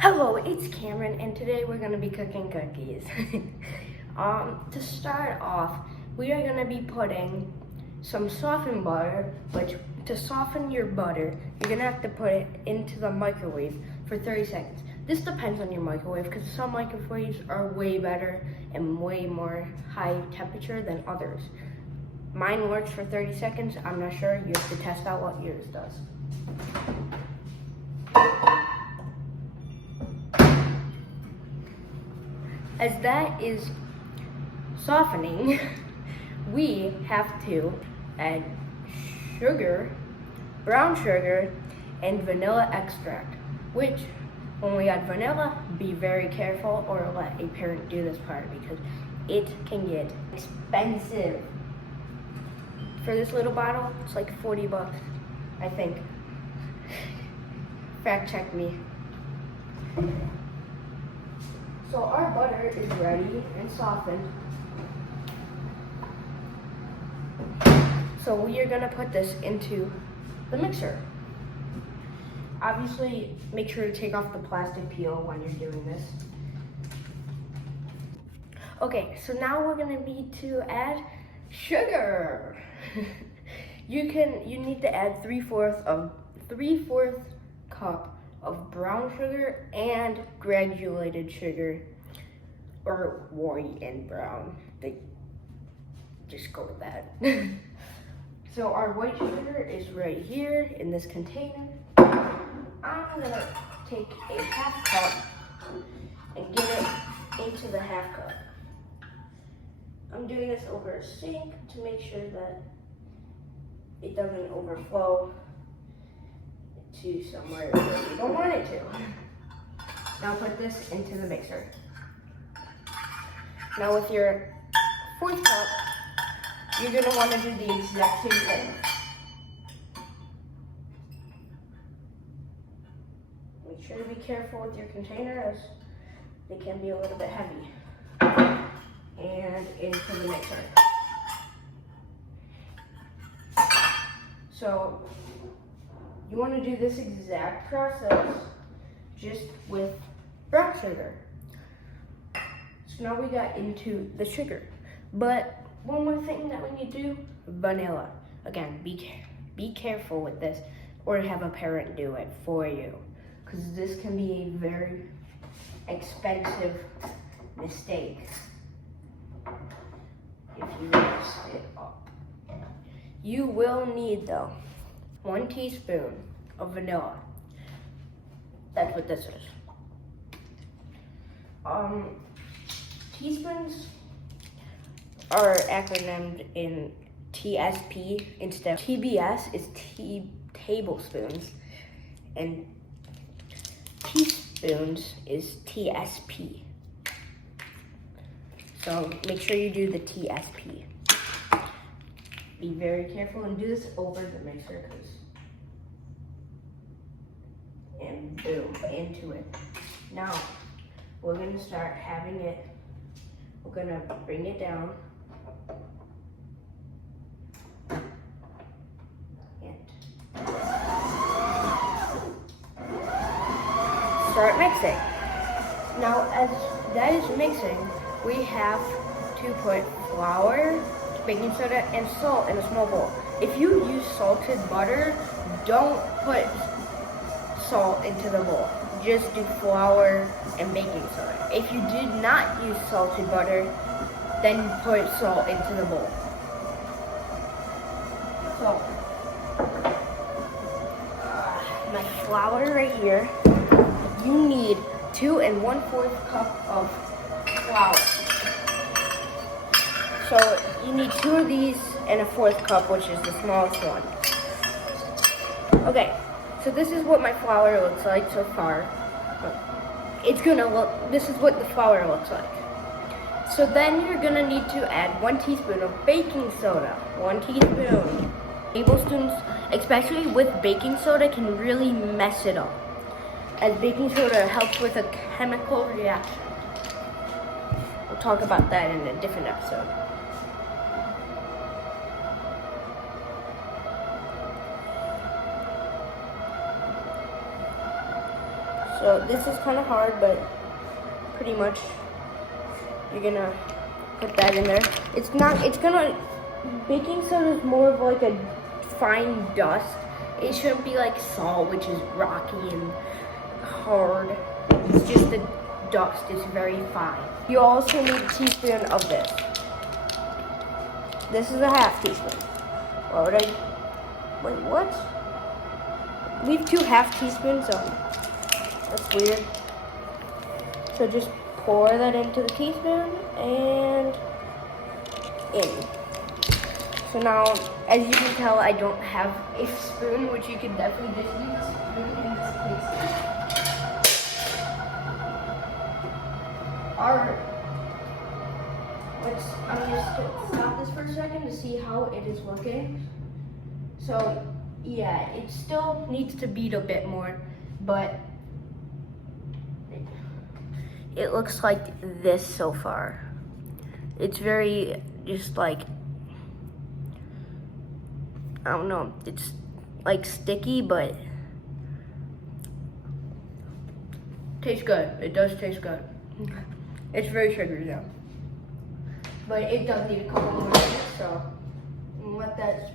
Hello, it's Cameron, and today we're going to be cooking cookies. To start off, we are going to be putting some softened butter, which to soften your butter, you're going to have to put it into the microwave for 30 seconds. This depends on your microwave, because some microwaves are way better and way more high temperature than others. Mine works for 30 seconds. I'm not sure. You have to test out what yours does. As that is softening, we have to add sugar, brown sugar, and vanilla extract, which when we add vanilla, be very careful or let a parent do this part because it can get expensive. For this little bottle, it's like 40 bucks, I think. Fact check me. So our butter is ready and softened. So we are gonna put this into the mixer. Obviously, make sure to take off the plastic peel when you're doing this. Okay, so now we're gonna need to add sugar. You need to add 3/4 cup of brown sugar and granulated sugar, or white and brown. They just go with that. So our white sugar is right here in this container. I'm gonna take a half cup and get it into the half cup. I'm doing this over a sink to make sure that it doesn't overflow to somewhere where we don't want it to. Now put this into the mixer. Now with your 4th cup, you're gonna want to do the exact same thing. Make sure to be careful with your container as they can be a little bit heavy. And into the mixer. So you want to do this exact process just with brown sugar. So now we got into the sugar. But one more thing that we need to do, vanilla. Again, be careful with this or have a parent do it for you, because this can be a very expensive mistake if you mess it up. You will need, though, 1 teaspoon of vanilla. That's what this is. Teaspoons are acronymed in TSP instead. TBS is tablespoons, and teaspoons is TSP. So make sure you do the TSP. Be very careful and do this over the mixer, and boom, into it. Now, we're gonna start having it, we're gonna bring it down. And start mixing. Now, as that is mixing, we have to put flour, baking soda, and salt in a small bowl. If you use salted butter, don't put salt into the bowl. Just do flour and baking soda. If you did not use salted butter, then put salt into the bowl. So, my flour right here, you need 2 1/4 cup of flour. So you need 2 of these and a 4th cup, which is the smallest one. Okay, so this is what my flour looks like so far. This is what the flour looks like. So then you're gonna need to add 1 teaspoon of baking soda. 1 teaspoon. Tablespoons, especially with baking soda, can really mess it up, as baking soda helps with a chemical reaction. We'll talk about that in a different episode. So this is kind of hard, but pretty much you're gonna put that in there. Baking soda is more of like a fine dust. It shouldn't be like salt, which is rocky and hard. It's just the dust, it's very fine. You also need a teaspoon of this. This is a half teaspoon. Wait, what? We have 2 half teaspoons, so that's weird. So just pour that into the teaspoon and in. So now, as you can tell, I don't have a spoon, which you can definitely just use a spoon in this case. I'm going to stop this for a second to see how it is working. So, yeah, it still needs to beat a bit more, but it looks like this so far. It's very, just like, I don't know, it's like sticky, but tastes good. It does taste good. It's very sugary though. But it does need a couple more minutes, so let that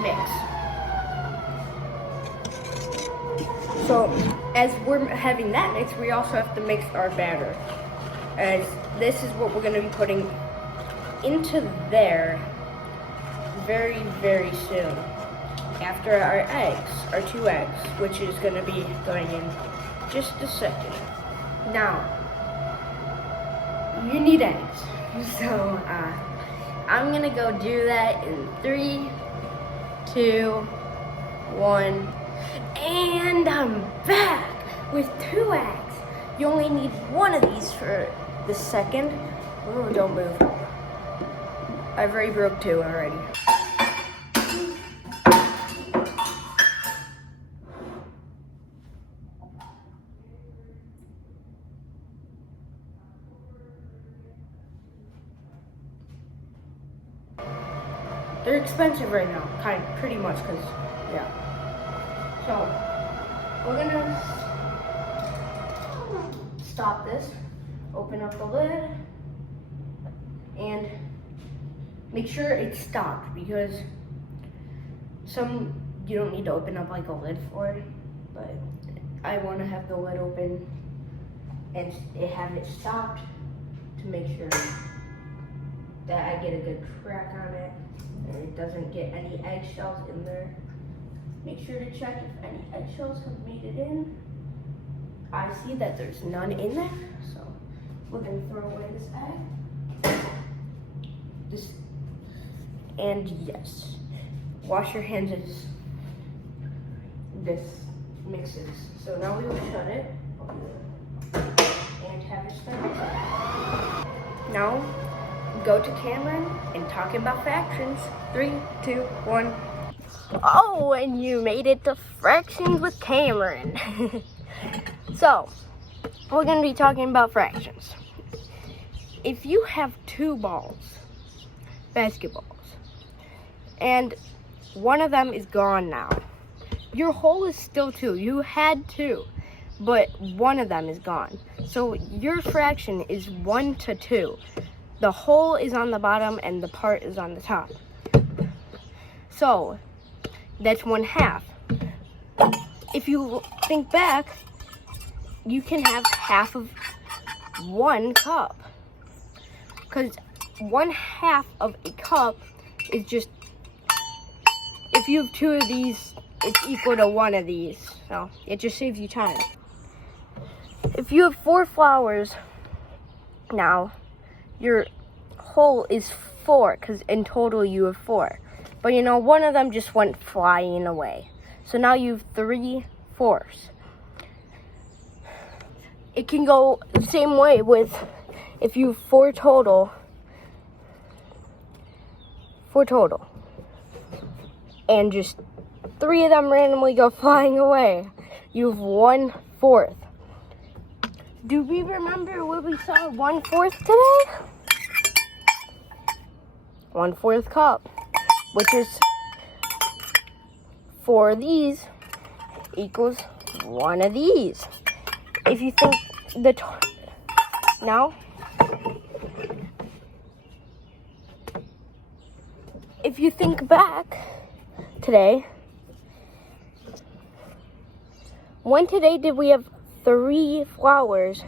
mix. So as we're having that mix, we also have to mix our batter. As this is what we're gonna be putting into there very, very soon. After our eggs, our 2 eggs, which is gonna be going in just a second. Now, you need eggs. So, I'm gonna go do that in 3, 2, 1, and I'm back with 2 eggs. You only need 1 of these for the second. Oh, don't move. I've already broke 2 already. They're expensive right now, pretty much, because, yeah. So, we're gonna stop this, open up the lid, and make sure it's stopped, because you don't need to open up like a lid for it, but I want to have the lid open and have it stopped to make sure that I get a good crack on it and it doesn't get any eggshells in there. Make sure to check if any eggshells have made it in. I see that there's none in there, so we're gonna throw away this egg. And yes, wash your hands as this mixes. So now we will shut it and have it start. Now, go to Cameron and talk about fractions. 3, 2, 1. Oh, and you made it to fractions with Cameron. So, we're going to be talking about fractions. If you have 2 balls, basketballs, and one of them is gone now, your whole is still 2. You had 2, but one of them is gone. So your fraction is 1 to 2. The whole is on the bottom and the part is on the top. So that's 1/2. If you think back, you can have half of 1 cup. Because 1/2 of a cup is just, if you have 2 of these, it's equal to 1 of these. So it just saves you time. If you have 4 flowers, now your whole is 4, because in total you have 4. But you know, one of them just went flying away. So now you have 3/4. It can go the same way with, if you have 4 total, and just 3 of them randomly go flying away, you have 1/4. Do we remember what we saw 1/4 today? 1/4 cup, which is 4 of these equals one of these. If you think now, if you think back today, when today did we have 3 flowers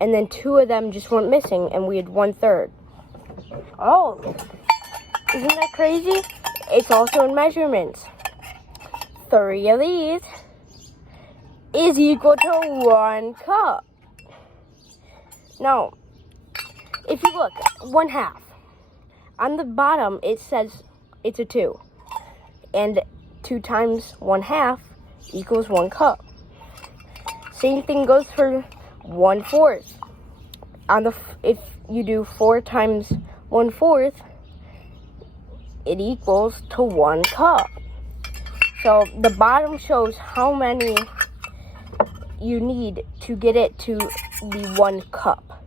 and then 2 of them just went missing and we had 1/3? Oh, isn't that crazy? It's also in measurements. 3 of these is equal to 1 cup. Now, if you look, 1/2. On the bottom, it says it's a 2. And 2 times 1/2 equals 1 cup. Same thing goes for 1/4. If you do 4 times 1/4, it equals to 1 cup. So the bottom shows how many you need to get it to be 1 cup.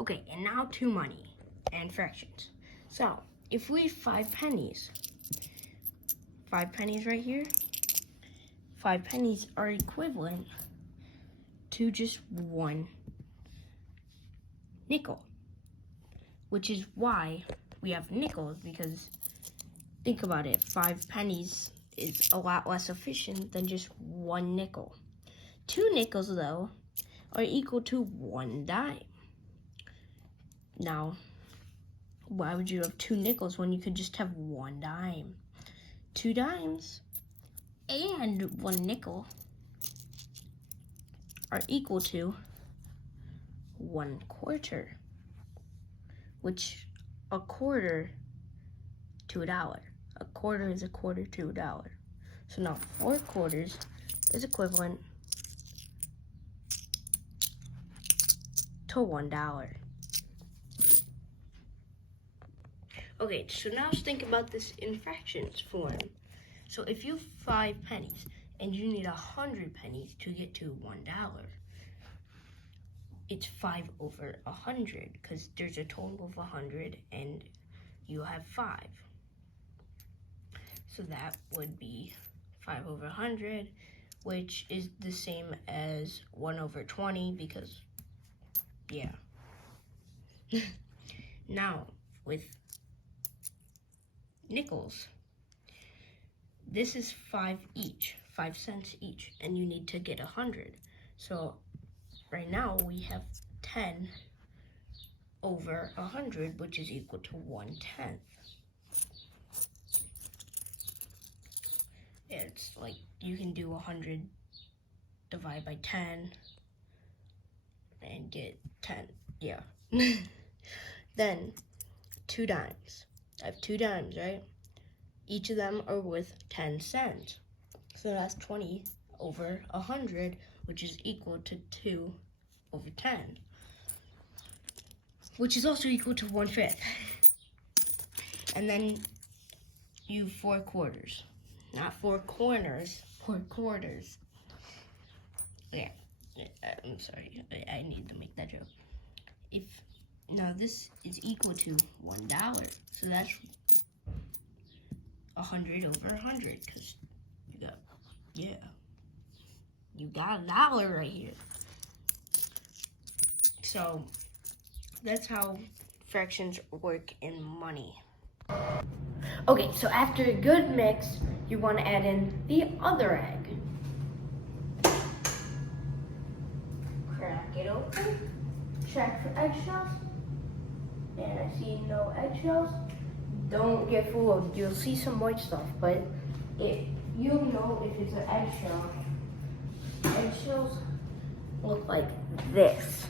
Okay, and now to money and fractions. So if we have 5 pennies, 5 pennies right here, 5 pennies are equivalent to just 1 nickel, which is why we have nickels, because think about it, 5 pennies is a lot less efficient than just 1 nickel. 2 nickels, though, are equal to 1 dime. Now, why would you have 2 nickels when you could just have 1 dime? 2 dimes and 1 nickel are equal to 1/4, which a quarter to $1. A quarter is a quarter to $1. So now 4 quarters is equivalent to $1. Okay, so now let's think about this in fractions form. So if you have 5 pennies and you need 100 pennies to get to $1, it's 5 over 100, because there's a total of 100 and you have 5. So that would be 5 over 100, which is the same as 1 over 20, because, yeah. Now, with nickels, this is 5 each, 5 cents each, and you need to get 100. So right now we have 10 over 100, which is equal to 1/10. It's like you can do 100 divided by 10 and get 10. Yeah. Then 2 dimes. I have 2 dimes, right? Each of them are worth 10 cents. So that's 20 over 100, which is equal to 2 over 10, which is also equal to 1/5. And then you have 4 quarters. Not 4 corners, 4 quarters. Yeah, I'm sorry, I need to make that joke. Now this is equal to $1, so that's 100 over 100, because you got $1 right here. So that's how fractions work in money. Okay, so after a good mix, you want to add in the other egg. Crack it open, check for eggshells, and I see no eggshells. Don't get fooled, you'll see some white stuff, but you'll know if it's an eggshell. Eggshells look like this.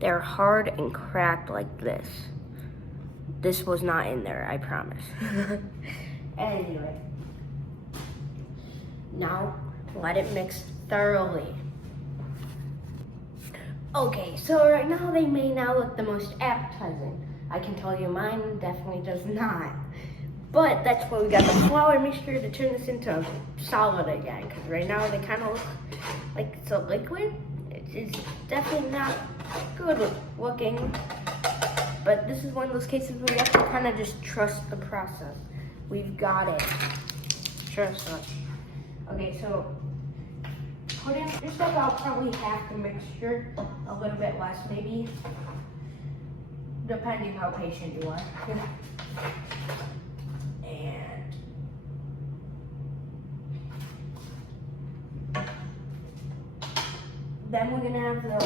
They're hard and cracked like this. This was not in there, I promise. Anyway, now let it mix thoroughly. Okay, so right now they may not look the most appetizing. I can tell you mine definitely does not. But that's why we got the flour mixture to turn this into solid again. Because right now they kind of look like it's a liquid. It's definitely not good looking. But this is one of those cases where you have to kind of just trust the process. We've got it. Trust us. Okay, so put in just about probably half the mixture, a little bit less maybe, depending how patient you are. And then we're gonna have to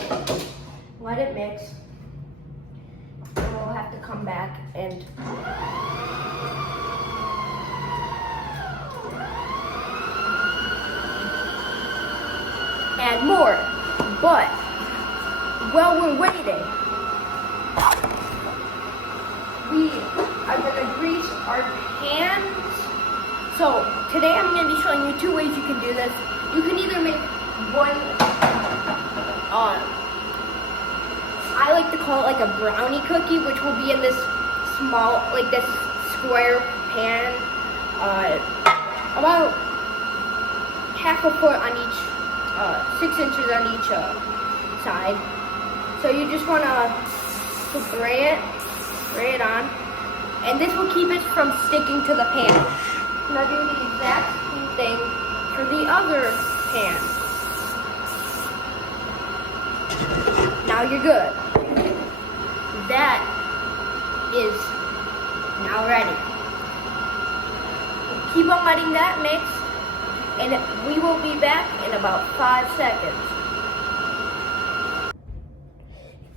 let it mix. And we'll have to come back and add more. But while we're waiting, we are gonna grease our pans. So today I'm gonna be showing you 2 ways you can do this. You can either make one, I like to call it like a brownie cookie, which will be in this small, like this square pan, about half a foot on each, 6 inches on each side. So you just want to spray it on, and this will keep it from sticking to the pan. Now do the exact same thing for the other pan. Now you're good. That is now ready. Keep on letting that mix, and we will be back in about 5 seconds.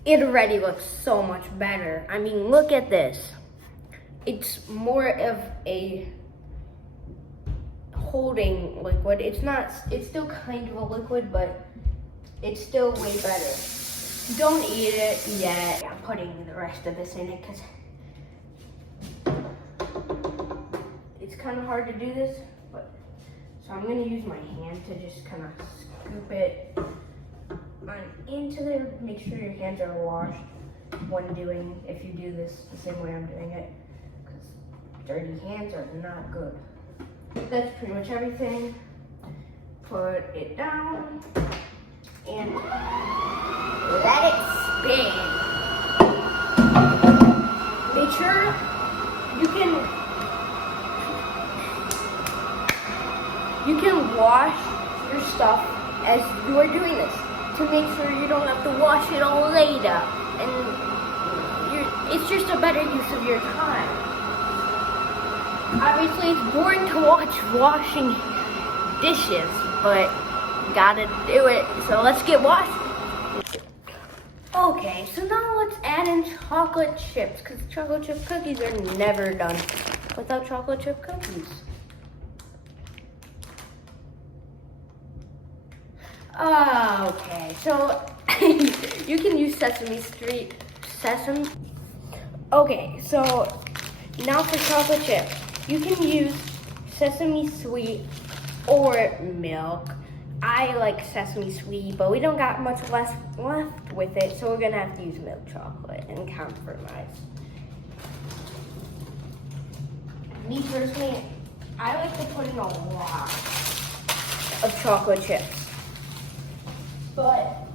It already looks so much better. I mean, look at this. It's more of a holding liquid. It's still kind of a liquid, but it's still way better. Don't eat it yet. I'm putting the rest of this in it because it's kind of hard to do this, but so I'm gonna use my hand to just kind of scoop it on into there. Make sure your hands are washed when doing, if you do this the same way I'm doing it, because dirty hands are not good. That's pretty much everything. Put it down and let it spin. Make sure you can wash your stuff as you are doing this to make sure you don't have to wash it all later. And it's just a better use of your time. Obviously, it's boring to watch washing dishes, but gotta do it. So let's get washing. Okay, so now let's add in chocolate chips, because chocolate chip cookies are never done without chocolate chip cookies. Okay, so you can use sesame. Okay, so now for chocolate chips, you can use sesame sweet or milk. I like sesame sweet, but we don't got much left with it, so we're gonna have to use milk chocolate and compromise. Me personally, I like to put in a lot of chocolate chips, but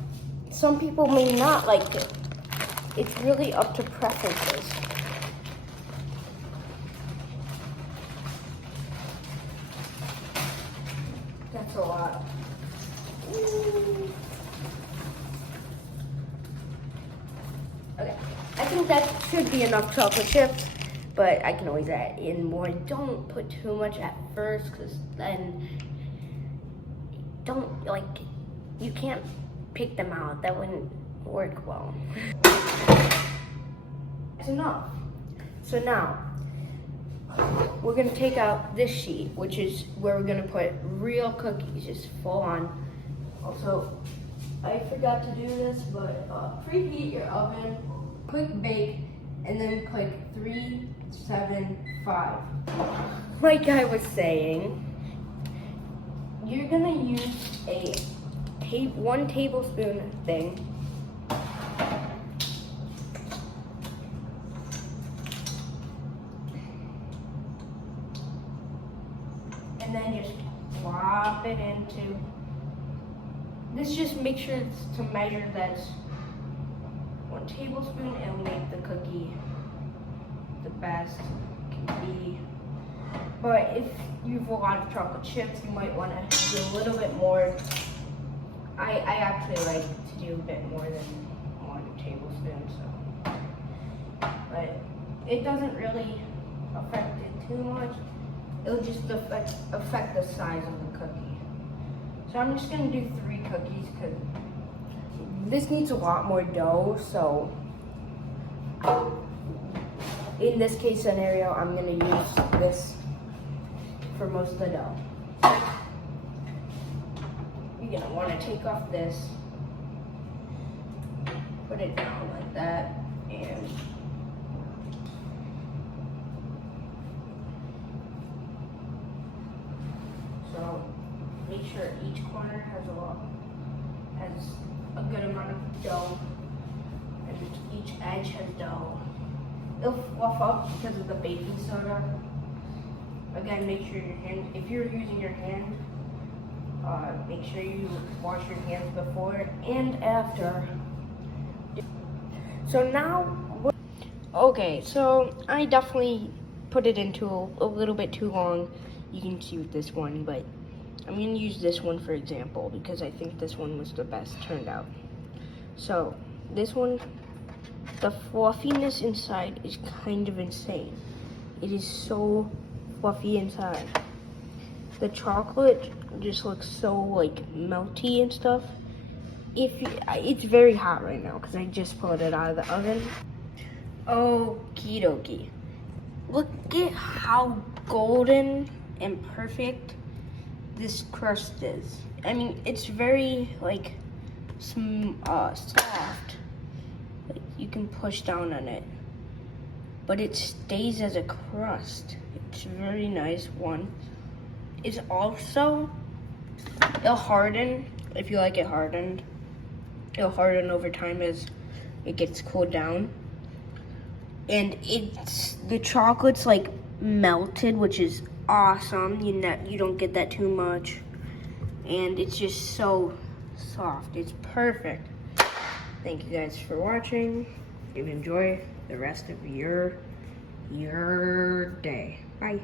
some people may not like it. It's really up to preferences. That's a lot. Okay, I think that should be enough chocolate chips, but I can always add in more. Don't put too much at first, because then you can't pick them out. That wouldn't work well. That's enough. So now, we're gonna take out this sheet, which is where we're gonna put real cookies, just full on. Also, I forgot to do this, but preheat your oven, quick bake, and then click 375. Like I was saying, you're gonna use a 1 tablespoon thing. And then just plop it into. This just make sure it's to measure that 1 tablespoon. It'll make the cookie the best it can be. But if you have a lot of chocolate chips, you might want to do a little bit more. I actually like to do a bit more than 1 tablespoon, so. But it doesn't really affect it too much. It'll just affect the size of the cookie. So I'm just gonna do 3 cookies because this needs a lot more dough, so in this case scenario, I'm gonna use this for most of the dough. You're gonna wanna take off this, put it down like that, and so make sure each corner has a good amount of dough, and each edge has dough. It'll fluff up because of the baking soda. Again, make sure your hand, if you're using your hand, make sure you wash your hands before and after. So now, okay, so I definitely put it into a little bit too long. You can see with this one, but I'm going to use this one for example because I think this one was the best turned out. So this one, the fluffiness inside is kind of insane. It is so fluffy inside. The chocolate just looks so like melty and stuff. It's very hot right now because I just pulled it out of the oven. Okie dokie. Look at how golden and perfect this crust is. I mean, it's very like soft. Like, you can push down on it, but it stays as a crust. It's very nice. One is also, it'll harden if you like it hardened. It'll harden over time as it gets cooled down. And the chocolate's like melted, which is awesome. You don't get that too much. And it's just so soft. It's perfect. Thank you guys for watching. And enjoy the rest of your day. Bye.